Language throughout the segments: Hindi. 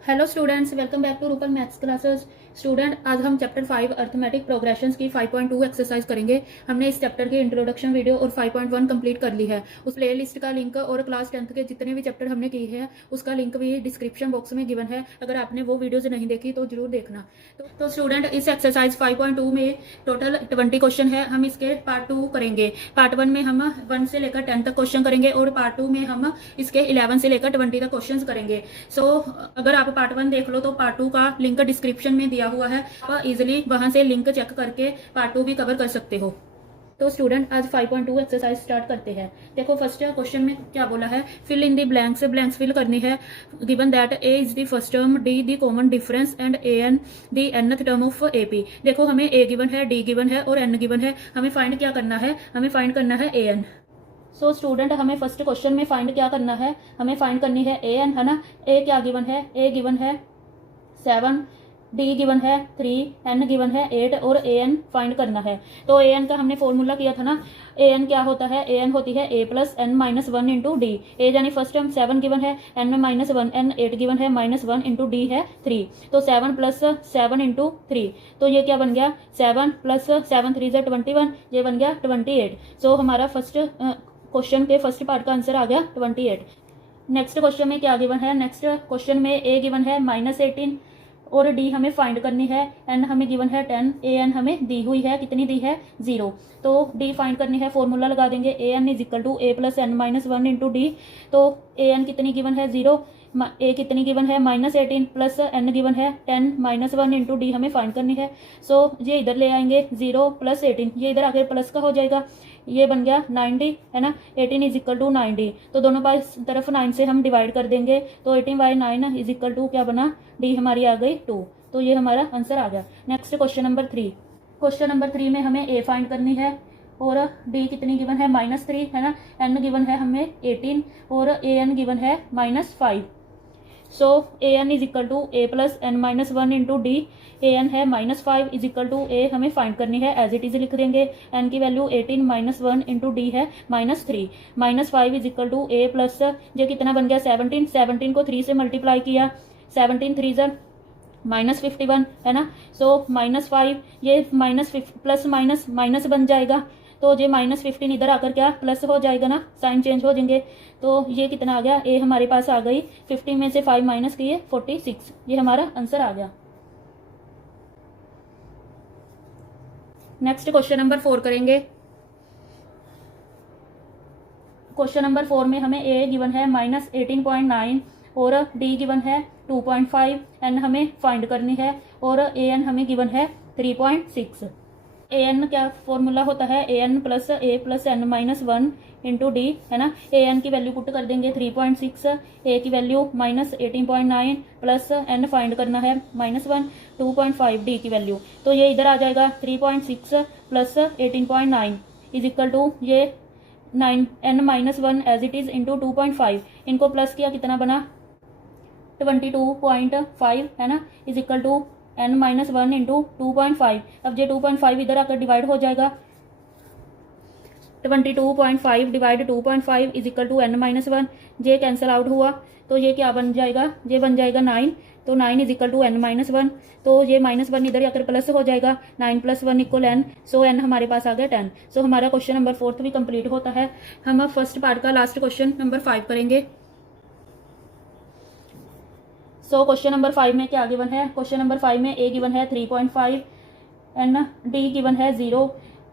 Hello students, welcome back to Rupal maths classes. Student, आज हम चैप्टर 5 अर्थमेटिक प्रोग्रेशंस की 5.2 एक्सरसाइज करेंगे। हमने इस चैप्टर की इंट्रोडक्शन वीडियो और 5.1 कंप्लीट कर ली है। उस प्ले लिस्ट का लिंक और क्लास 10th के जितने भी चैप्टर हमने किए हैं उसका लिंक भी डिस्क्रिप्शन बॉक्स में गिवन है। अगर आपने वो वीडियोज नहीं देखी तो जरूर देखना। तो स्टूडेंट, इस एक्सरसाइज 5.2 में टोटल 20 क्वेश्चन है। हम इसके पार्ट 2 करेंगे। पार्ट 1 में हम 1 से लेकर 10 तक क्वेश्चन करेंगे और पार्ट 2 में हम इसके 11 से लेकर 20 तक क्वेश्चन करेंगे। सो अगर आप पार्ट 1 देख लो तो पार्ट 2 का लिंक डिस्क्रिप्शन में दिया हुआ है। आप इजिली वहां से लिंक चेक करके पार्ट 2 भी कवर कर सकते हो। तो स्टूडेंट, आज 5.2 एक्सरसाइज स्टार्ट करते हैं। देखो, फर्स्ट क्वेश्चन में क्या बोला है, fill in the blanks. Blanks fill करनी है। Given that A is the first term, D the common difference and A N the nth term of A P. देखो, हमें ए गिवन है, डी गिवन है और एन गिवन है। हमें फाइंड क्या करना है, हमें फाइंड करना है ए एन। सो स्टूडेंट, हमें फर्स्ट क्वेश्चन में फाइंड क्या करना है, हमें फाइंड करनी है ए एन, है ना। ए क्या गिवन है, ए गिवन है 7, डी गिवन है 3, एन गिवन है 8 और ए एन फाइंड करना है। तो ए एन का हमने फॉर्मूला किया था ना। ए एन क्या होता है, ए एन होती है a plus N minus 1 into D. A यानी फर्स्ट टर्म 7 गिवन है, एन में माइनस 1, एन 8 गिवन है, माइनस 1 इंटू डी है 3। तो 7 प्लस 7 इंटू 3, तो ये क्या बन गया, 7 प्लस 7 3 से 21, ये बन गया 28। सो हमारा फर्स्ट क्वेश्चन के फर्स्ट पार्ट का आंसर आ गया 28। नेक्स्ट क्वेश्चन में क्या गिवन है, नेक्स्ट क्वेश्चन में ए गिवन है -18 और डी हमें फाइंड करनी है। एन हमें गिवन है 10, ए एन हमें दी हुई है, कितनी दी है, 0। तो डी फाइंड करनी है, फॉर्मूला लगा देंगे। A N is equal to A plus N minus 1 into d. तो ए एन कितनी गिवन है, 0। ए कितनी गिवन है, -18 प्लस एन गिवन है 10 माइनस 1 इंटू डी हमें फाइंड करनी है। सो ये इधर ले आएंगे, 0 प्लस 18, ये इधर आकर प्लस का हो जाएगा, ये बन गया 90, है ना। 18 इज इक्वल टू 90, तो दोनों तरफ 9 से हम डिवाइड कर देंगे। तो 18/9 इज इक्वल टू क्या बना, डी हमारी आ गई 2। तो ये हमारा आंसर आ गया। Next question number 3। Question number 3 में हमें ए फाइंड करनी है और डी कितनी गिवन है, -3, है ना। एन गिवन है हमें 18 और ए एन गिवन है -5। So A N is equal to A plus N minus 1 into D. A N है -5 इज इक्वल टू ए हमें फाइंड करनी है, एज इट इज लिख देंगे। एन की वैल्यू 18 माइनस 1 इंटू डी है -3। -5 is equal to A plus, ये कितना बन गया, 17। 17 को 3 से मल्टीप्लाई किया, 17 3 -51, है ना। सो -5, ये माइनस प्लस माइनस माइनस बन जाएगा। तो ये -15 इधर आकर क्या प्लस हो जाएगा ना, साइन चेंज हो जाएंगे। तो ये कितना आ गया, ए हमारे पास आ गई 50 में से 5 माइनस किए 46। ये हमारा आंसर आ गया। नेक्स्ट क्वेश्चन नंबर 4 करेंगे। क्वेश्चन नंबर 4 में हमें ए गिवन है -18.9 और डी गिवन है 2.5। एन हमें फाइंड करनी है और ए एन हमें गिवन है 3.6। ए एन क्या फॉर्मूला होता है, A N plus A plus N minus 1 into D, है ना। ए एन की वैल्यू पुट कर देंगे 3.6, ए की वैल्यू -18.9 प्लस एन फाइंड करना है -1, 2.5 डी की वैल्यू। तो ये इधर आ जाएगा 3.6 प्लस 18.9 इज इक्वल टू ये 9 N minus 1 as it is into 2.5। इनको प्लस किया, कितना बना 22.5, है ना, is equal to N minus 1 into 2.5। अब ये 2.5 इधर आकर डिवाइड हो जाएगा, 22.5 divide 2.5 is equal to N minus 1। ये कैंसिल आउट हुआ, तो ये क्या बन जाएगा, ये बन जाएगा 9। तो 9 is equal to N minus 1। तो ये -1 इधर आकर प्लस हो जाएगा, 9 + 1 इक्वल एन। सो एन हमारे पास आ गया 10। सो हमारा क्वेश्चन नंबर 4 भी कंप्लीट होता है। हम फर्स्ट पार्ट का लास्ट क्वेश्चन नंबर 5 करेंगे। सो क्वेश्चन नंबर 5 में क्या गिवन है, क्वेश्चन नंबर 5 में ए गिवन है 3.5, एन डी गिवन है 0,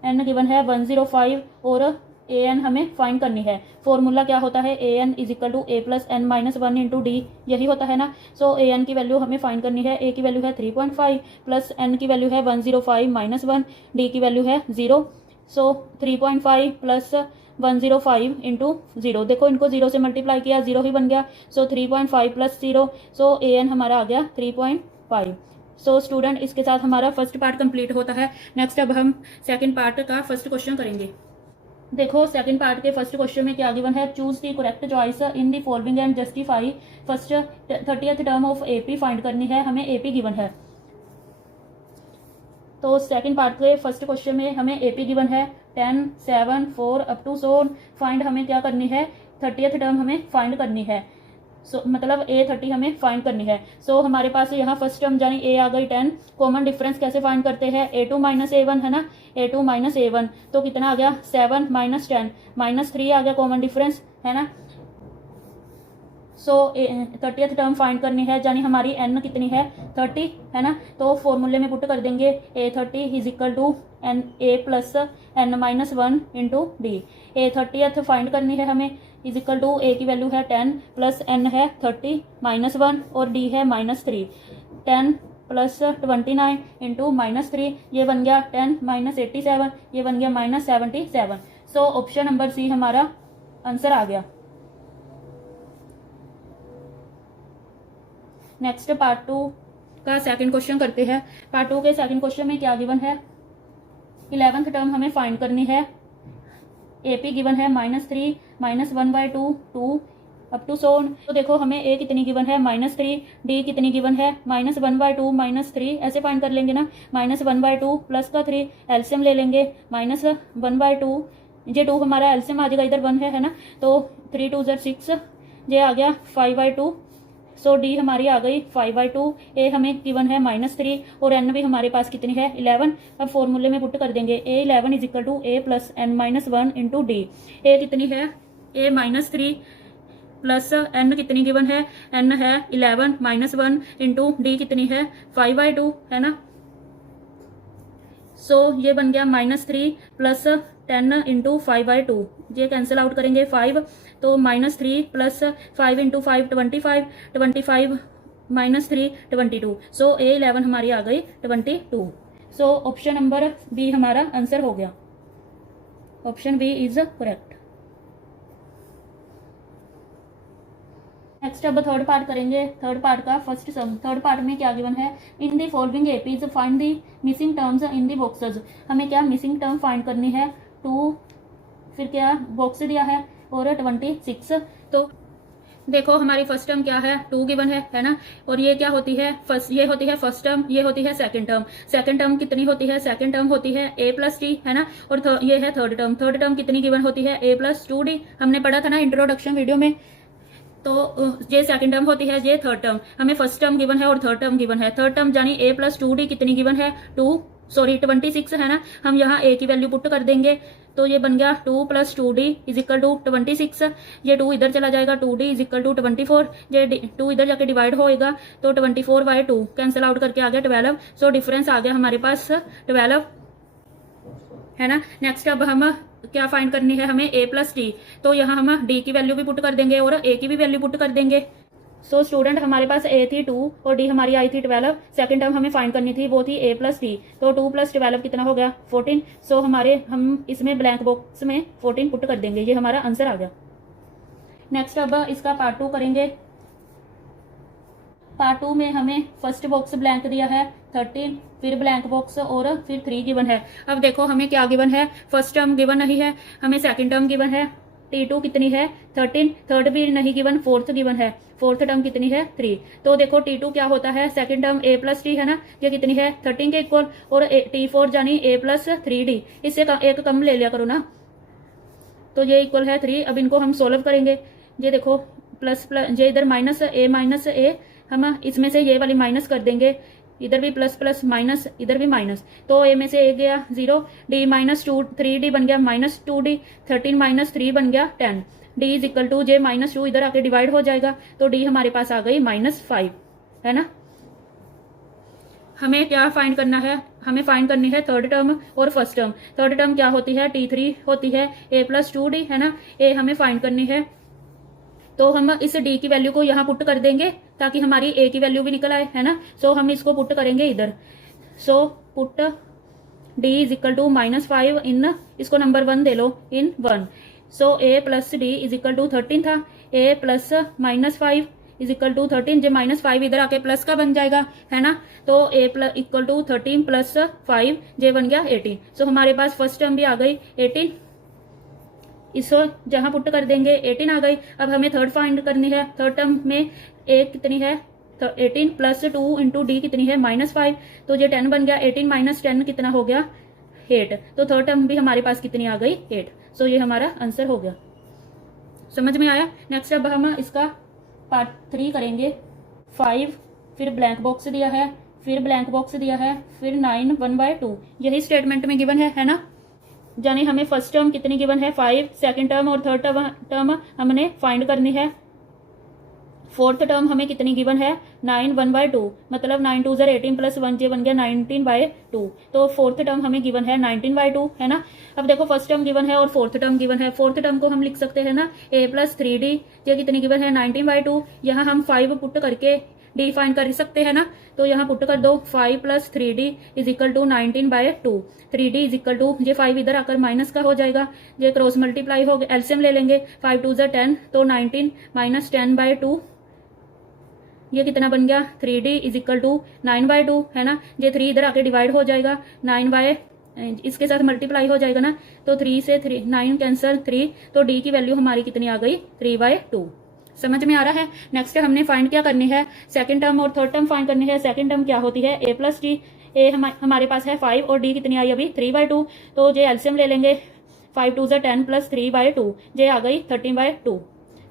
एन गिवन है 105 और ए एन हमें फाइंड करनी है। फॉर्मूला क्या होता है, A N is equal to A plus N minus 1 into D, यही होता है ना। सो ए एन की वैल्यू हमें फाइंड करनी है। ए की वैल्यू है 3.5 प्लस एन की वैल्यू है 105 माइनस 1, डी की वैल्यू है 0। सो 3.5 प्लस 105 इंटू 0, देखो इनको 0 से मल्टीप्लाई किया, 0 ही बन गया। सो 3.5 प्लस 0, सो ए एन हमारा आ गया 3.5। सो स्टूडेंट, इसके साथ हमारा फर्स्ट पार्ट कंप्लीट होता है। नेक्स्ट अब हम सेकंड पार्ट का फर्स्ट क्वेश्चन करेंगे। देखो, सेकंड पार्ट के फर्स्ट क्वेश्चन में क्या गिवन है, choose the correct choice in the following and justify first 30th term of AP find करनी है। हमें एपी गिवन है। तो सेकंड पार्ट के फर्स्ट क्वेश्चन में हमें एपी गिवन है 10, 7, 4 अप टू 7। फाइंड हमें क्या करनी है, 30th टर्म हमें फाइंड करनी है। मतलब A30 हमें फाइंड करनी है। सो हमारे पास यहाँ फर्स्ट टर्म यानी A आ गई 10। कॉमन डिफरेंस कैसे फाइंड करते हैं, A2 माइनस A1 है ना, A2 माइनस A1 तो कितना आ गया 7 माइनस 10 माइनस 3 आ गया कॉमन डिफरेंस है ना। सो 30th टर्म फाइंड करनी है यानी हमारी n कितनी है 30 है ना। तो फॉर्मूले में पुट कर देंगे A30 is equal to N A plus n minus 1 into D. A30th find करनी है हमें इज इक्वल टू A की वैल्यू है 10 प्लस n है 30 माइनस 1 और d है माइनस 3। 10 प्लस 29 इंटू माइनस 3 ये बन गया 10 माइनस 87 ये बन गया minus 77। So option number C हमारा आंसर आ गया। नेक्स्ट पार्ट 2 का सेकंड क्वेश्चन करते हैं। पार्ट 2 के सेकंड क्वेश्चन में क्या गिवन है, 11th टर्म हमें फाइंड करनी है। AP गिवन है -3 -1/2 2 अप टू सो। तो देखो हमें A कितनी गिवन है -3, D कितनी गिवन है -1/2 -3, ऐसे फाइंड कर लेंगे ना। -1/2 प्लस का 3 एलसीएम ले लेंगे, -1/2 ये 2 हमारा एलसीएम आ जाएगा, इधर 1 है ना। तो 3 2 6 ये आ गया 5/2। सो डी हमारी आ गई 5/2। ए हमें गिवन है -3 और एन भी हमारे पास कितनी है 11। अब फॉर्मूले में पुट कर देंगे A11 is equal to A plus n minus 1 into D. A कितनी है A -3 प्लस n कितनी गिवन है n है 11 माइनस 1 इंटू डी कितनी है 5/2 है ना। सो ये बन गया -3 प्लस 10 इंटू 5/2, ये कैंसिल आउट करेंगे 5 तो -3 प्लस 5 इंटू 5 25 25 -3 22। सो A11 हमारी आ गई 22। सो ऑप्शन नंबर बी हमारा आंसर हो गया। Option B is correct. Next अब थर्ड पार्ट करेंगे। थर्ड पार्ट का फर्स्ट सम। थर्ड पार्ट में क्या गिवन है, in the following APs find the missing terms in the boxes. हमें क्या मिसिंग टर्म फाइंड करनी है 2, फिर क्या बॉक्स दिया है और 26। तो देखो हमारी फर्स्ट टर्म क्या है 2 गिवन है ना। और ये क्या होती है फर्स्ट, ये होती है फर्स्ट टर्म, ये होती है सेकंड टर्म। सेकंड टर्म कितनी होती है, सेकंड टर्म होती है A प्लस टी है ना। और ये है थर्ड टर्म। थर्ड टर्म कितनी गिवन होती है A प्लस 2D, हमने पढ़ा था ना इंट्रोडक्शन वीडियो में। तो ये सेकंड टर्म होती है, ये थर्ड टर्म। हमें फर्स्ट टर्म गिवन है और थर्ड टर्म गिवन है। थर्ड टर्म यानी A प्लस 2D कितनी गिवन है 26 है ना। हम यहाँ A की वैल्यू पुट कर देंगे तो ये बन गया 2 plus 2D is equal to 26। ये 2 इधर चला जाएगा 2D इज इक्वल टू 24। ये 2 इधर जाके डिवाइड होएगा तो 24/2 कैंसिल आउट करके आ गया 12। सो डिफरेंस आ गया हमारे पास 12 है ना। नेक्स्ट अब हम क्या फाइंड करनी है हमें A प्लस डी। तो यहाँ हम D की वैल्यू भी पुट कर देंगे और A की भी वैल्यू पुट कर देंगे। सो स्टूडेंट हमारे पास A थी 2 और D हमारी आई थी 12। सेकंड टर्म हमें फाइंड करनी थी वो थी A प्लस डी। तो 2 प्लस 12 कितना हो गया 14। सो हम इसमें ब्लैंक बॉक्स में 14 पुट कर देंगे, ये हमारा आंसर आ गया। नेक्स्ट अब इसका पार्ट 2 करेंगे। पार्ट 2 में हमें फर्स्ट बॉक्स ब्लैंक दिया है 13, फिर ब्लैंक बॉक्स और फिर 3 गिवन है। अब देखो हमें क्या गिवन है, फर्स्ट टर्म गिवन नहीं है, हमें सेकंड टर्म गिवन है T2 कितनी है 13, थर्ड भी नहीं गिवन, फोर्थ गिवन है, फोर्थ टर्म कितनी है 3। तो देखो T2 क्या होता है second term A plus T है ना, ये कितनी है 13 के इक्वल। और T4 यानी A प्लस 3D, इससे एक कम ले लिया करो ना। तो ये इक्वल है 3। अब इनको हम सोल्व करेंगे। ये देखो प्लस प्लस, ये इधर माइनस ए, हम इसमें से ये वाली माइनस कर देंगे, इधर भी प्लस प्लस माइनस, इधर भी माइनस। तो A में से A गया 0, D माइनस 3D बन गया -2D, 13 माइनस 3 बन गया 10। D इज इक्वल टू जे -2 इधर आके डिवाइड हो जाएगा तो D हमारे पास आ गई -5 है ना। हमें क्या फाइंड करना है, हमें फाइंड करनी है थर्ड टर्म और फर्स्ट टर्म। थर्ड टर्म क्या होती है T3 होती है A प्लस 2D है ना। A हमें फाइंड करनी है तो हम इस D की वैल्यू को यहाँ पुट कर देंगे ताकि हमारी A की वैल्यू भी निकल आए है ना। सो हम इसको पुट करेंगे इधर। So put D is equal to -5 in, इसको नंबर 1 दे लो in 1। So A plus D is equal to 13 था, A plus -5 is equal to 13, जो -5 इधर आके प्लस का बन जाएगा है ना। तो A plus equal to 13 plus 5 जे बन गया 18। सो हमारे पास फर्स्ट टर्म भी आ गई 18, इसको जहां पुट कर देंगे 18 आ गई। अब हमें थर्ड फाइंड करनी है। थर्ड टर्म में A कितनी है 18 प्लस 2 इंटू D कितनी है -5, तो ये 10 बन गया। 18 माइनस 10 कितना हो गया 8। तो थर्ड टर्म भी हमारे पास कितनी आ गई 8। सो ये हमारा आंसर हो गया। समझ में आया। नेक्स्ट अब हम इसका पार्ट 3 करेंगे। 5 फिर ब्लैंक बॉक्स दिया है, फिर ब्लैंक बॉक्स दिया है, फिर 9 1/2 यही स्टेटमेंट में गिवन है ना। यानी हमें फर्स्ट टर्म कितनी गिवन है 5, सेकंड टर्म और थर्ड टर्म हमने फाइंड करनी है। फोर्थ टर्म हमें कितनी गिवन है 9 1/2 मतलब 9 2 18 प्लस 1 जे बन गया 19/2। तो फोर्थ टर्म हमें गिवन है 19/2 है ना। अब देखो फर्स्ट टर्म गिवन है और फोर्थ टर्म गिवन है। फोर्थ टर्म को हम लिख सकते हैं ना a प्लस 3d, ये कितनी गिवन है 19/2। यहाँ हम 5 पुट करके डी फाइंड कर सकते हैं ना। तो यहाँ पुट कर दो 5 plus 3d is equal to 19/2। 3d is equal to ये 5 इधर आकर माइनस का हो जाएगा, ये क्रॉस मल्टीप्लाई हो गया, एलसीएम ले लेंगे 5 2 10 तो 19 माइनस 10/2 ये कितना बन गया 3d इज इक्वल टू 9/2 है ना। ये 3 इधर आके डिवाइड हो जाएगा 9 इसके साथ मल्टीप्लाई हो जाएगा ना। तो 3 से 9 कैंसर 3, तो d की वैल्यू हमारी कितनी आ गई 3/2। समझ में आ रहा है। नेक्स्ट हमने फाइंड क्या करनी है सेकंड टर्म और थर्ड टर्म फाइंड करनी है। सेकंड टर्म क्या होती है a प्लस डी। ए हमारे पास है 5 और d कितनी आई अभी 3/2, तो ये एलसीएम ले लेंगे 5 2 10 प्लस 3/2 ये आ गई 13/2।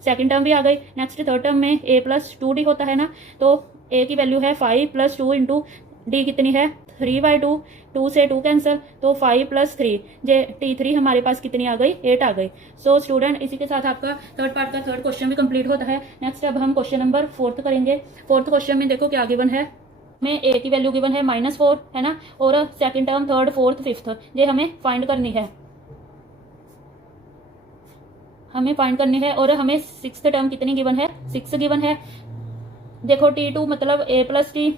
सेकंड टर्म भी आ गई। नेक्स्ट थर्ड टर्म में a प्लस 2d होता है ना, तो a की वैल्यू है 5 प्लस 2 इंटू d कितनी है 3/2, 2 से 2 कैंसिल तो 5 प्लस 3 जे t3 हमारे पास कितनी आ गई 8 आ गई। सो स्टूडेंट इसी के साथ आपका थर्ड पार्ट का थर्ड क्वेश्चन भी कंप्लीट होता है। नेक्स्ट अब हम क्वेश्चन नंबर 4 करेंगे। फोर्थ क्वेश्चन में देखो क्या गिवन है, में a की वैल्यू गिवन है -4 है ना, और second term third fourth fifth ये हमें फाइंड करनी है, और हमें सिक्स्थ टर्म कितनी गिवन है 6 गिवन है। देखो t2 मतलब a प्लस टी,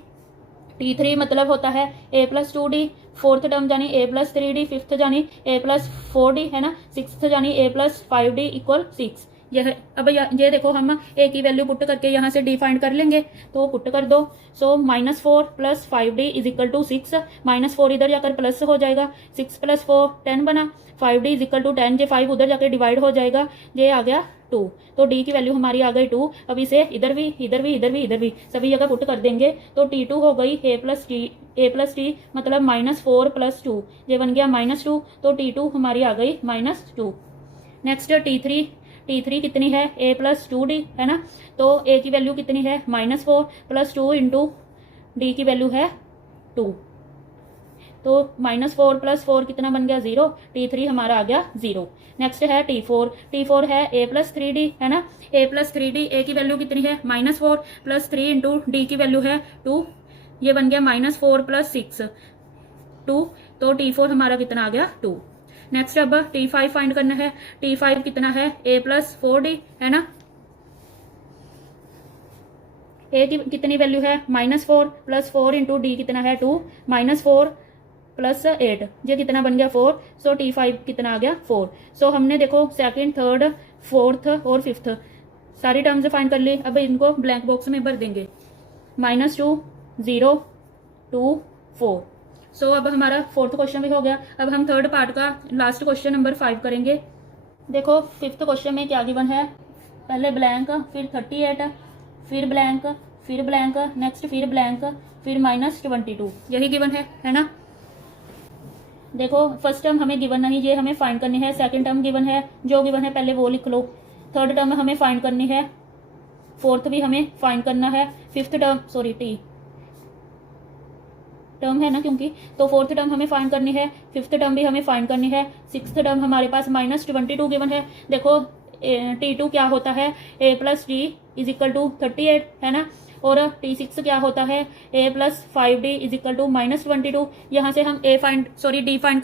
t3 मतलब होता है a plus 2d, fourth term जानी a प्लस 3d, फिफ्थ जानी a प्लस 4d है ना, सिक्स्थ जानी a प्लस 5d इक्वल 6। यह अब ये देखो हम a की वैल्यू पुट करके यहाँ से d फाइंड कर लेंगे, तो पुट कर दो। So -4 plus 5d is equal to 6, -4 इधर जाकर प्लस हो जाएगा, 6 प्लस 4 10 बना, 5d इज इक्वल टू 10, ये 5 उधर जाकर डिवाइड हो जाएगा, ये आ गया 2, तो d की वैल्यू हमारी आ गई 2। अब इसे इधर भी इधर भी इधर भी इधर भी सभी जगह पुट कर देंगे, तो t2 हो गई a प्लस टी मतलब -4 प्लस 2 ये बन गया -2, तो t2 हमारी आ गई -2। नेक्स्ट t3 कितनी है a प्लस 2d है ना, तो a की वैल्यू कितनी है -4 प्लस 2 इंटू डी की वैल्यू है 2, तो -4 प्लस 4 कितना बन गया 0, t3 हमारा आ गया 0। नेक्स्ट है t4 है a प्लस 3d है ना, a प्लस 3d a की वैल्यू कितनी है -4 प्लस 3 इंटू डी की वैल्यू है 2, ये बन गया -4 प्लस 6 2, तो t4 हमारा कितना आ गया 2। नेक्स्ट अब t5 फाइंड करना है। t5 कितना है a प्लस 4d है ना, a की कितनी वैल्यू है -4 प्लस 4 इंटू डी कितना है 2, -4 प्लस 8 ये कितना बन गया 4, सो t5 कितना आ गया 4। सो हमने देखो सेकंड थर्ड फोर्थ और फिफ्थ सारी टर्म्स फाइंड कर ली। अब इनको ब्लैंक बॉक्स में भर देंगे -2 0 2 4। सो अब हमारा फोर्थ क्वेश्चन भी हो गया। अब हम थर्ड पार्ट का लास्ट क्वेश्चन नंबर 5 करेंगे। देखो फिफ्थ क्वेश्चन में क्या गिवन है, पहले ब्लैंक फिर 38 फिर ब्लैंक फिर ब्लैंक नेक्स्ट फिर ब्लैंक फिर -22 यही गिवन है ना। देखो फर्स्ट टर्म हमें गिवन नहीं, ये हमें फाइंड करनी है। सेकंड टर्म गिवन है, जो गिवन है पहले वो लिख लो। थर्ड टर्म हमें फाइंड करनी है, फोर्थ भी हमें फाइंड करना है, फिफ्थ टर्म टी टर्म है ना क्योंकि, तो फोर्थ टर्म हमें फाइंड करनी है, फिफ्थ टर्म भी हमें फाइंड करनी है, सिक्स्थ टर्म हमारे पास -22 गिवन है। देखो t2 क्या होता है a plus D is equal to 38 है ना, और t6 क्या होता है a plus 5d is equal to -22। यहाँ से हम d फाइंड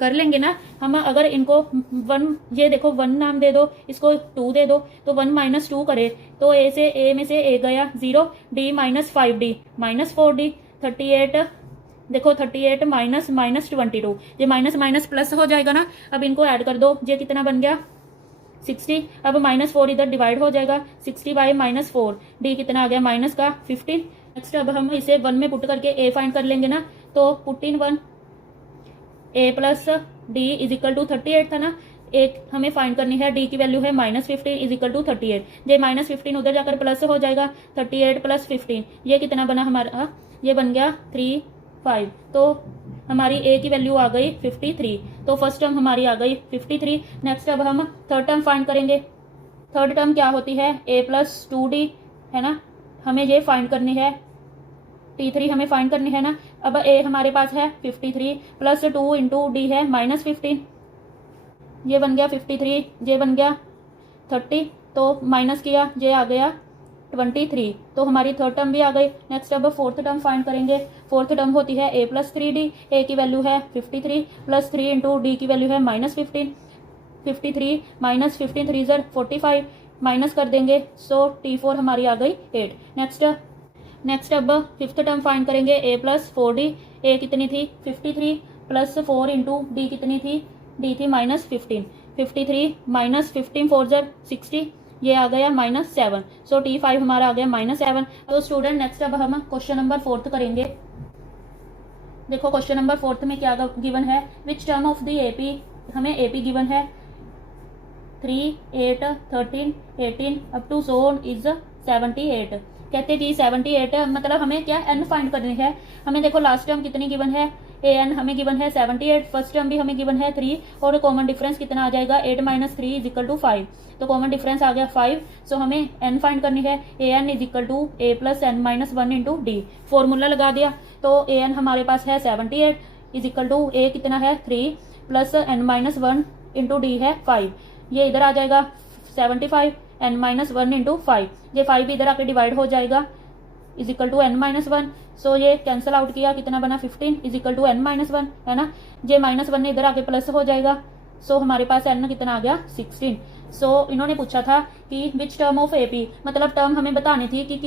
कर लेंगे ना हम। अगर इनको 1 ये देखो 1 नाम दे दो, इसको 2 दे दो, तो 1 - 2 करे तो a में से a गया 0, d -5d -4d 38। देखो 38 माइनस -22 ये माइनस प्लस हो जाएगा ना। अब इनको ऐड कर दो, ये कितना बन गया 60। अब -4 इधर डिवाइड हो जाएगा, 60/-4 डी कितना आ गया माइनस का 15। नेक्स्ट अब हम इसे 1 में पुट करके a फाइंड कर लेंगे ना, तो put in 1 a plus D is equal to 38 था ना, एक हमें फाइंड करनी है, डी की वैल्यू है -15 इज इक्वल टू 38। ये -15 उधर जाकर प्लस हो जाएगा, 38 प्लस 15 ये कितना बना हमारा, ये बन गया 3 5, तो हमारी a की वैल्यू आ गई 53, तो फर्स्ट टर्म हमारी आ गई 53। नेक्स्ट अब हम थर्ड टर्म फाइंड करेंगे। थर्ड टर्म क्या होती है, a+2d है ना, हमें ये फाइंड करनी है, T3 हमें फाइंड करनी है ना। अब a हमारे पास है 53 प्लस 2 इंटू डी है -15, ये बन गया 53, ये बन गया 30, तो माइनस किया, ये आ गया 23, तो हमारी थर्ड टर्म भी आ गई। नेक्स्ट अब फोर्थ टर्म फाइंड करेंगे। फोर्थ टर्म होती है a+3d, a की वैल्यू है 53 प्लस 3 इंटू डी की वैल्यू है -15, 53 माइनस 15 3 ज़र 45, माइनस कर देंगे, सो T4 हमारी आ गई 8। नेक्स्ट अब फिफ्थ टर्म फाइंड करेंगे, a+4d, a कितनी थी 53 प्लस 4 इंटू डी कितनी थी, डी थी -15, 53 माइनस 15 4 ज़र 60, ये आ गया -7, सो T5 हमारा आ गया -7। तो स्टूडेंट नेक्स्ट अब हम क्वेश्चन नंबर 4 करेंगे। देखो क्वेश्चन नंबर 4 में क्या गिवन है, which term of the AP, हमें AP गिवन है 3, 8, 13, 18 up to so on is 78। कहते कि 78 मतलब हमें क्या n फाइंड करनी है। हमें देखो लास्ट टर्म कितनी गिवन है, an हमें गिवन है 78, फर्स्ट टर्म भी हमें गिवन है 3, और कॉमन डिफरेंस कितना आ जाएगा 8 - 3 = 5, तो कॉमन डिफरेंस आ गया 5। सो हमें n फाइंड करनी है, an = a + n - 1 into D, formula लगा दिया, तो an हमारे पास है 78 = a कितना है 3 प्लस n - 1 इंटू डी है 5, ये इधर आ जाएगा 75 n - 1 इंटू 5, ये 5 इधर आके डिवाइड हो जाएगा = n - 1, सो ये कैंसिल आउट किया, कितना बना 15 = n - 1 है ना, ये -1 इधर आके प्लस हो जाएगा, सो हमारे पास n कितना आ गया 16। सो इन्होंने पूछा था कि विच टर्म ऑफ AP, मतलब टर्म हमें बतानी थी कि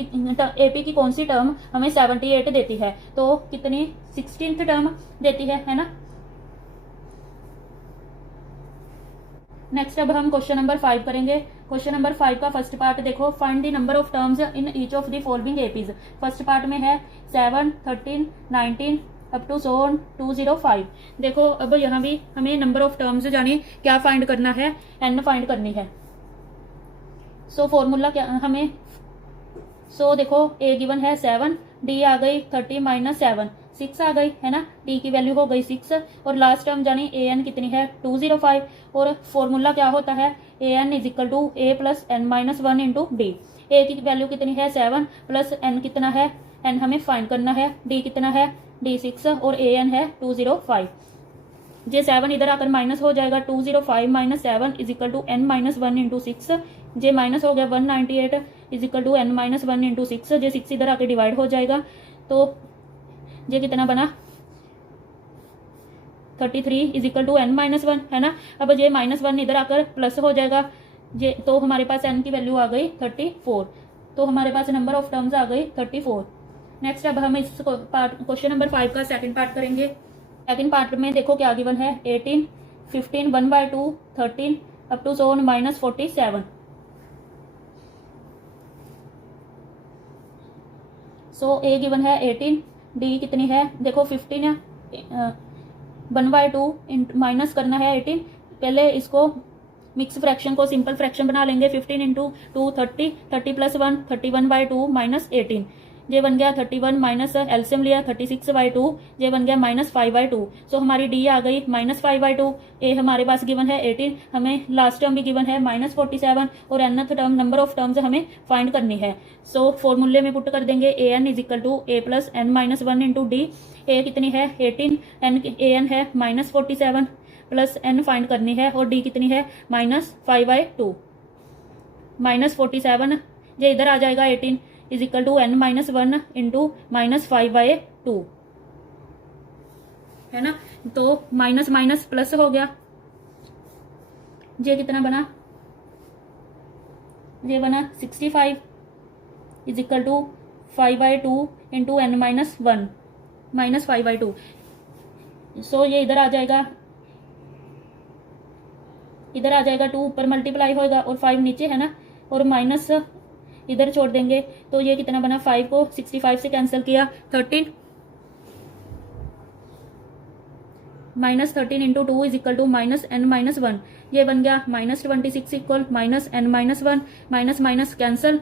AP की कौन सी टर्म हमें 78 देती है, तो कितनी 16th टर्म देती है ना। नेक्स्ट अब हम क्वेश्चन नंबर 5 करेंगे। क्वेश्चन नंबर 5 का फर्स्ट पार्ट देखो, find the number of terms in each of the following APs। First part में है 7, 13, 19 अप टू सो ऑन 205। देखो अब यहाँ भी हमें नंबर ऑफ टर्म्स जाने क्या फाइंड करना है, n फाइंड करनी है। सो फॉर्मूला क्या हमें, सो देखो a गिवन है 7, d आ गई 30 - 7 6 आ गई है ना, d की वैल्यू हो गई 6, और लास्ट टर्म जानी an कितनी है 205, और फॉर्मूला क्या होता है an = a + n - 1 into D. a की वैल्यू कितनी है 7 प्लस n कितना है, n हमें फाइंड करना है, d कितना है d 6 और an है 205, ये 7 इधर आकर माइनस हो जाएगा, 205 - 7 = n - 1 इंटू 6, जे माइनस हो गया 198 = n - 1 इंटू 6, जे 6 इधर आके डिवाइड हो जाएगा, तो ये कितना बना 33 = n - 1 है ना। अब ये -1 इधर आकर प्लस हो जाएगा, ये तो हमारे पास n की वैल्यू आ गई 34, तो हमारे पास नंबर ऑफ टर्म्स आ गई 34। नेक्स्ट अब हम इस क्वेश्चन नंबर 5 का सेकंड पार्ट करेंगे। सेकंड पार्ट में देखो क्या गिवन है, 18, 15, 1/2, 13 up to so on -47। So a given है 18, d कितनी है देखो 15 है, 1/2 माइनस करना है 18, पहले इसको मिक्स फ्रैक्शन को सिंपल फ्रैक्शन बना लेंगे, 15 × 2 30, 30 + 1 31/2 -18, ये बन गया 31 माइनस एलसीएम लिया 36/2, ये बन गया -5/2, सो हमारी डी आ गई -5/2। ए हमारे पास गिवन है 18, हमें लास्ट टर्म भी गिवन है -47, और nth term number of terms हमें फाइंड करनी है। सो फॉर्मूले में पुट कर देंगे an = a + n - 1 into D. A कितनी है 18, an है -47 प्लस n फाइंड करनी है, और डी कितनी है -5/2, -47, ये इधर आ जाएगा 18 = n - 1 इंटू -5/2 है ना, तो माइनस माइनस प्लस हो गया, ये कितना बना, ये बना 65 = 5/2 इंटू n - 1 -5/2, सो ये इधर आ जाएगा, 2 ऊपर मल्टीप्लाई होगा और 5 नीचे है ना, और माइनस इधर छोड़ देंगे, तो ये कितना बना, 5 को 65 से कैंसिल किया 13 -13 इंटू 2 = -n - 1, ये बन गया -26 = -n - 1, माइनस माइनस कैंसिल,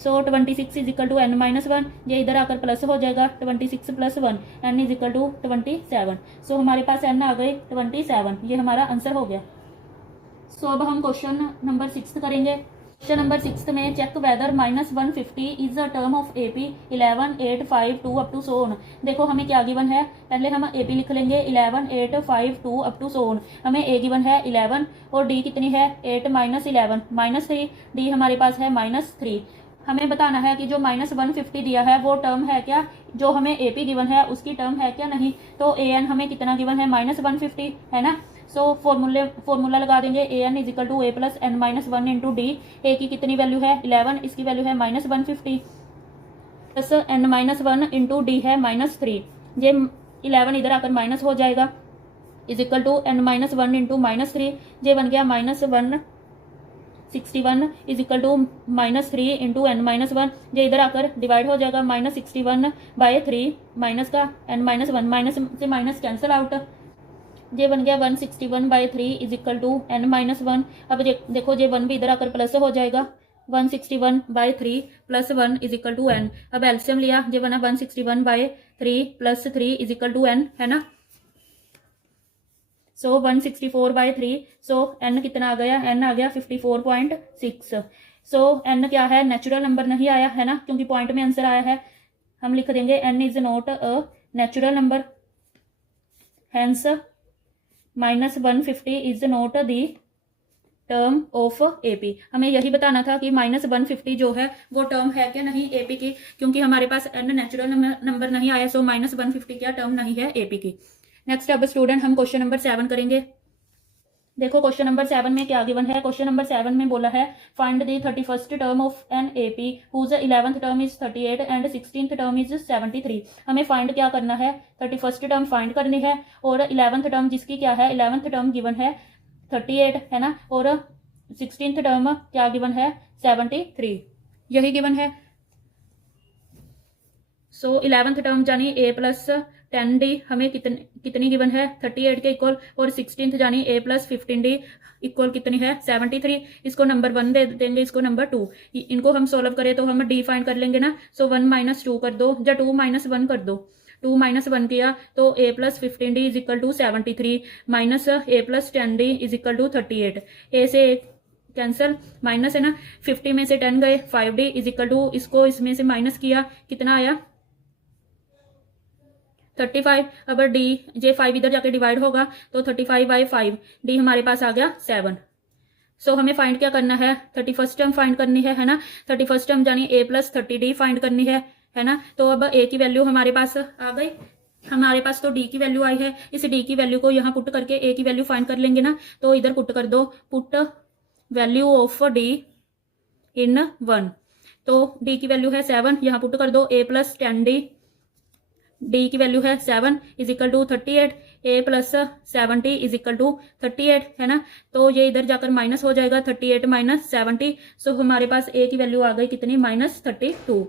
सो 26 = n - 1, ये इधर आकर प्लस हो जाएगा, 26 + 1 n = 27, सो हमारे पास n आ गई 27, ये हमारा आंसर हो गया। सो अब हम क्वेश्चन नंबर 6 करेंगे। क्वेश्चन नंबर 6 में check whether -150 is a term of AP 11 8 5 2 up to so on. देखो हमें क्या गिवन है, पहले हम AP लिख लेंगे 11 8 5 2 अप टू सो ऑन। हमें A गिवन है 11 और D कितनी है 8 -11 -3, D हमारे पास है -3। हमें बताना है कि जो -150 दिया है वो टर्म है क्या, जो हमें AP गिवन है उसकी टर्म है क्या नहीं। तो AN हमें कितना गिवन है -150 है ना। सो फॉर्मूला लगा देंगे AN is equal to A plus N -1 into D. A की कितनी वैल्यू है 11, इसकी वैल्यू है -150 प्लस N -1 इंटू डी है -3। ये 11 इधर आकर माइनस हो जाएगा is equal to N -1 into -3। ये बन गया -161 is equal to -3 into N -1। ये इधर आकर डिवाइड हो जाएगा -61/3 माइनस का N -1 माइनस से माइनस कैंसिल आउट। ये बन गया 161/3 इज इक्वल टू N -1। अब देखो ये 1 भी इधर आकर प्लस हो जाएगा 161/3 plus 1 is equal to N। अब एल्सियम लिया, ये बना 161/3 plus 3 is equal to N है ना। सो 164/3। सो N कितना आ गया, N आ गया 54.6। सो N क्या है, नेचुरल नंबर नहीं आया है ना, क्योंकि पॉइंट में आंसर आया है। हम लिख देंगे N is not a natural number, hence -150 is not the term of AP। हमें यही बताना था कि -150 जो है वो टर्म है क्या नहीं AP की, क्योंकि हमारे पास N नेचुरल नंबर नहीं आया। सो -150 क्या टर्म नहीं है AP की। नेक्स्ट अब स्टूडेंट हम क्वेश्चन नंबर 7 करेंगे। देखो क्वेश्चन नंबर 7 में क्या गिवन है। क्वेश्चन नंबर 7 में बोला है find the 31st term of an AP whose 11th term is 38 and 16th term is 73। हमें फाइंड क्या करना है, 31st टर्म फाइंड करनी है और 11th टर्म जिसकी क्या है, 11th टर्म गिवन है 38 है ना, और 16th टर्म क्या गिवन है 73, यही गिवन है। सो 11th टर्म जानी A प्लस 10D हमें कितनी गिवन है 38 के इक्वल, और 16th जानी A प्लस 15D इक्वल कितनी है 73। इसको नंबर 1 दे देंगे, इसको नंबर 2। इनको हम सोल्व करें तो हम D फाइंड कर लेंगे ना। सो 1 - 2 कर दो, या 2 - 1 कर दो। 2 - 1 किया तो A plus 15D is equal to 73 minus A plus 10D is equal to 38। A से कैंसिल, माइनस है ना, 50 में से 10 गए, 5D इज इक्वल टू, इसको इसमें से माइनस किया कितना आया 35। अब D जे 5 इधर जाके डिवाइड होगा तो 35/5 D हमारे पास आ गया 7। सो हमें फाइंड क्या करना है, 31st टर्म फाइंड करनी है ना। 31st टर्म जानी A प्लस 30D फाइंड करनी है ना। तो अब A की वैल्यू हमारे पास आ गई, हमारे पास तो D की वैल्यू आई है। इस D की वैल्यू को यहाँ पुट करके A की वैल्यू फाइंड कर लेंगे ना। तो इधर पुट कर दो, पुट वैल्यू ऑफ D इन 1। तो D की वैल्यू है 7, यहाँ पुट कर दो A प्लस 10D, D की वैल्यू है 7 is equal to 38, A plus 70 is equal to 38 है ना। तो ये इधर जाकर माइनस हो जाएगा 38 - 70। सो हमारे पास A की वैल्यू आ गई कितनी -32,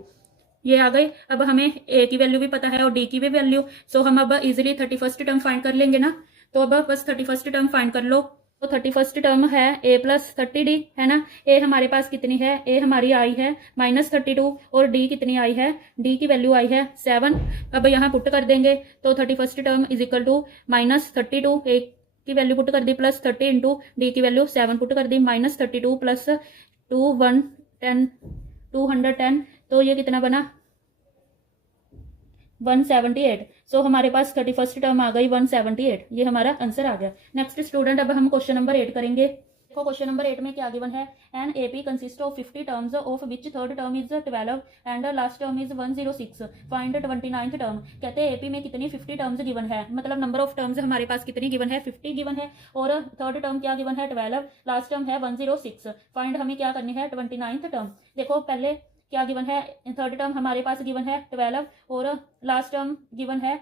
ये आ गई। अब हमें A की वैल्यू भी पता है और D की भी वैल्यू। सो हम अब इजिली 31st टर्म फाइंड कर लेंगे ना। तो अब बस 31st टर्म फाइंड कर लो। तो 31st टर्म है A प्लस 30D है ना। A हमारे पास कितनी है, A हमारी आई है -32 और D कितनी आई है, D की वैल्यू आई है 7। अब यहाँ पुट कर देंगे तो 31st term is equal to -32, A की वैल्यू पुट कर दी प्लस 30 इंटू D की वैल्यू 7 पुट कर दी, -32 प्लस 210, तो ये कितना बना 178। सो हमारे पास 31st टर्म आ गई 178, ये हमारा आंसर आ गया। नेक्स्ट स्टूडेंट अब हम क्वेश्चन नंबर 8 करेंगे। देखो क्वेश्चन नंबर 8 में क्या गिवन है, an AP consist of 50 terms of which third term is 12 and last term is 106, find 29th term. कहते हैं AP में कितनी 50 टर्म्स गिवन है, मतलब नंबर ऑफ टर्म्स हमारे पास कितनी गिवन है 50 गिवन है, और थर्ड टर्म क्या गिवन है 12, लास्ट टर्म है 106। फाइंड हमें क्या करनी है 29th टर्म। देखो पहले क्या गिवन है, थर्ड टर्म हमारे पास गिवन है 12 और लास्ट टर्म गिवन है,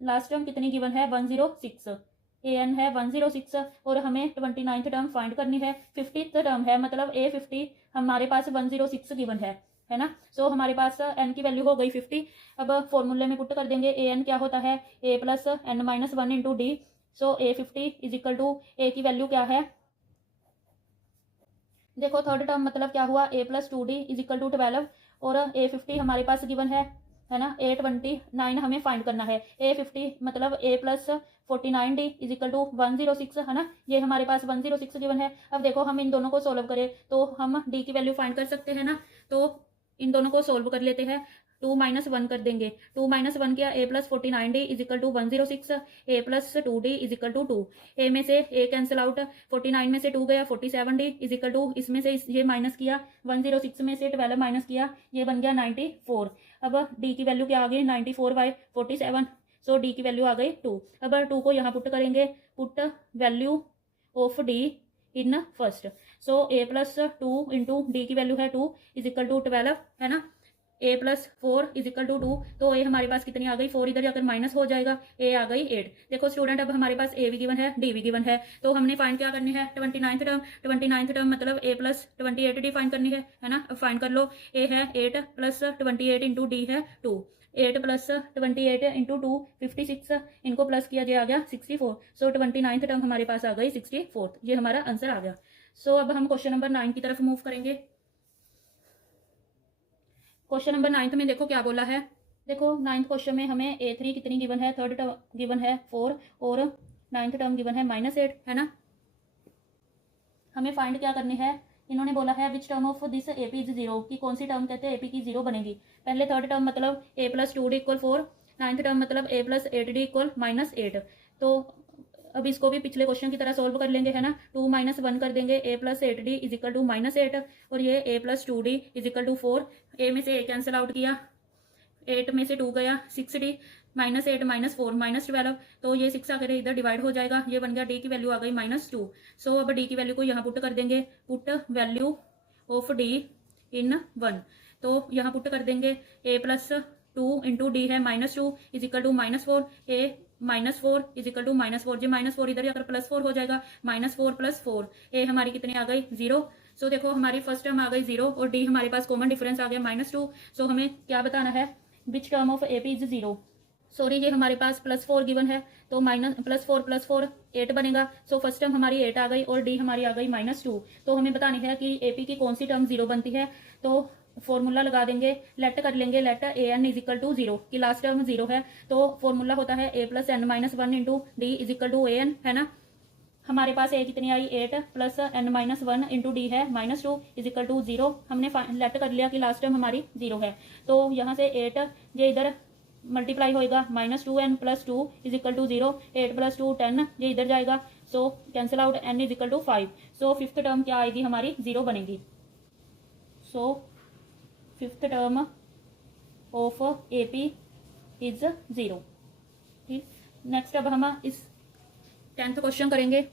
लास्ट टर्म कितनी गिवन है 106, AN है 106 और हमें 29th टर्म फाइंड करनी है। 50th टर्म है मतलब A50 हमारे पास 106 गिवन है ना। सो हमारे पास N की वैल्यू हो गई 50। अब फॉर्मूले में पुट कर देंगे, AN क्या होता है A plus N - 1 into D। So A50 is equal to A की वैल्यू क्या है, देखो थर्ड टर्म मतलब क्या हुआ A plus 2D is equal to 12 और A50 हमारे पास गिवन है है ना। A29 हमें फाइंड करना है। A50 मतलब A plus 49D is equal to 106 है ना। ये हमारे पास 106 गिवन है। अब देखो हम इन दोनों को सोल्व करें तो हम D की वैल्यू फाइंड कर सकते हैं ना। तो इन दोनों को सोल्व कर लेते हैं। 2 माइनस 1 कर देंगे। 2 माइनस 1 किया, A plus 49D is equal to 106, A plus 2D is equal to 2। A में से ए कैंसिल आउट, 49 में से 2 गया, 47D इज इक्वल टू, इसमें से ये माइनस किया, 106 में से 12 माइनस किया, ये बन गया 94। अब D की वैल्यू क्या आ गई, 94/47। सो D की वैल्यू आ गई 2। अब 2 को यहाँ पुट करेंगे, put value of D in first. So A plus 2 into D की वैल्यू है 2 इज इक्वल टू 12 है ना। A plus 4 is equal to 2, तो A हमारे पास कितनी आ गई, 4 इधर जाकर माइनस हो जाएगा, A आ गई 8। देखो स्टूडेंट अब हमारे पास A भी गिवन है, D भी गिवन है, तो हमने फाइंड क्या करनी है, 29th टर्म मतलब A प्लस 28D फाइंड करनी है ना। अब फाइंड कर लो, A है 8 प्लस 28 इंटू D है 2, 8 प्लस 28 इंटू 2 56, इनको प्लस किया जो आ गया 64। सो 29th टर्म हमारे पास आ गई 64, ये हमारा आंसर आ गया। सो अब हम क्वेश्चन नंबर 9 की तरफ मूव करेंगे। क्वेश्चन नंबर 9 में देखो क्या बोला है। देखो 9th क्वेश्चन में हमें A3 कितनी गिवन है, थर्ड टर्म गिवन है 4 और 9th टर्म गिवन है -8 है ना। हमें फाइंड क्या करनी है, इन्होंने बोला है which term of this AP is 0, कि कौन सी टर्म कहते हैं AP की 0 बनेगी। पहले थर्ड टर्म मतलब A plus 2D equal 4, 9th term मतलब A प्लस 8D इक्वल -8। तो अब इसको भी पिछले क्वेश्चन की तरह सोल्व कर लेंगे है ना। 2 माइनस 1 कर देंगे, A plus 8D is equal to -8 और ये A plus 2D is equal to 4। A में से A कैंसिल आउट किया, 8 में से 2 गया, 6D -8 -4 -12, तो ये 6 आकर इधर डिवाइड हो जाएगा, ये बन गया D की वैल्यू आ गई -2। सो अब D की वैल्यू को यहाँ पुट कर देंगे, पुट वैल्यू ऑफ D इन 1। तो यहाँ पुट कर देंगे, A प्लस 2 इंटू D है -2 is equal to -4, A -4 is equal to -4, जो -4 इधर जाकर +4 हो जाएगा, -4 + 4, A हमारी कितनी आ गई 0। सो देखो हमारी फर्स्ट टर्म आ गई 0 और D हमारे पास कॉमन डिफरेंस आ गया -2। सो हमें क्या बताना है, which term of AP is 0। Sorry ये हमारे पास +4 गिवन है, तो +4 + 4 8 बनेगा। सो फर्स्ट टर्म हमारी 8 आ गई और D हमारी आ गई -2। तो हमें बतानी है कि AP की कौन सी टर्म 0 बनती है। तो फॉर्मूला लगा देंगे, लेट कर लेंगे, let AN is equal to 0 की लास्ट टर्म 0 है, तो फॉर्मूला होता है A plus N minus 1 into D is equal to AN है ना। हमारे पास A कितनी आई 8 plus N minus 1 into D है -2 इज इक्वल टू 0। हमने लेट कर लिया कि लास्ट टर्म हमारी 0 है, तो यहाँ से 8 ये इधर मल्टीप्लाई होएगा, -2N plus 2 is equal to 0, 8 प्लस 2 10, ये इधर जाएगा, so cancel out, N is equal to 5। So fifth term क्या आएगी हमारी 0 बनेगी। So fifth term of AP is 0। ठीक, नेक्स्ट अब हम इस 10th क्वेश्चन करेंगे।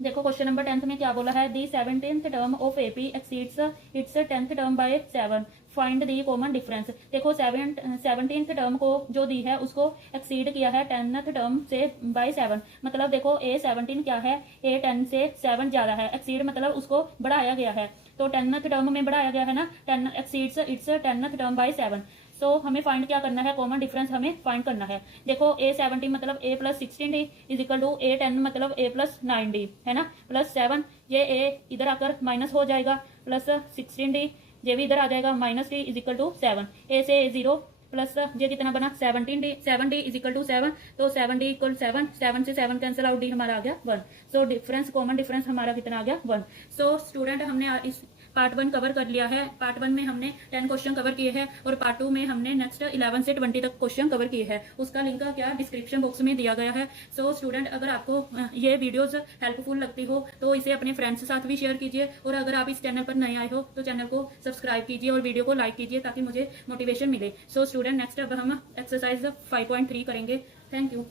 देखो क्वेश्चन नंबर 10th में क्या बोला है, दी 17th term of AP exceeds its 10th term by 7, find the common difference. देखो 17th टर्म को जो दी है उसको एक्सीड किया है 10th टर्म से बाय 7, मतलब देखो A17 क्या है, A10 से 7 ज्यादा है, एक्सीड मतलब उसको बढ़ाया गया है, तो 10th टर्म में बढ़ाया गया है ना, 10 exceeds its 10th term by 7। सो हमें फाइंड क्या करना है, कॉमन डिफरेंस हमें फाइंड करना है। देखो A17 मतलब A plus 16D is equal to A10 मतलब A प्लस 9D है ना, प्लस 7, ये A इधर आकर माइनस हो जाएगा, प्लस 16D ये भी इधर आ जाएगा, -D is equal to 7, A से A0 प्लस ये कितना बना 7D इज इक्वल टू 7, तो 7D इक्वल 7, 7 से 7 कैंसिल आउट, D हमारा आ गया 1। सो डिफरेंस कॉमन डिफरेंस हमारा कितना आ गया 1। सो स्टूडेंट हमने इस पार्ट 1 कवर कर लिया है। पार्ट 1 में हमने 10 क्वेश्चन कवर किए हैं और पार्ट 2 में हमने नेक्स्ट 11 से 20 तक क्वेश्चन कवर किए हैं। उसका लिंक क्या डिस्क्रिप्शन बॉक्स में दिया गया है। सो स्टूडेंट अगर आपको ये वीडियोस हेल्पफुल लगती हो तो इसे अपने फ्रेंड्स के साथ भी शेयर कीजिए, और अगर आप इस चैनल पर नए आए हो तो चैनल को सब्सक्राइब कीजिए और वीडियो को लाइक कीजिए ताकि मुझे मोटिवेशन मिले। सो स्टूडेंट नेक्स्ट अब हम एक्सरसाइज 5.3 करेंगे। Thank you.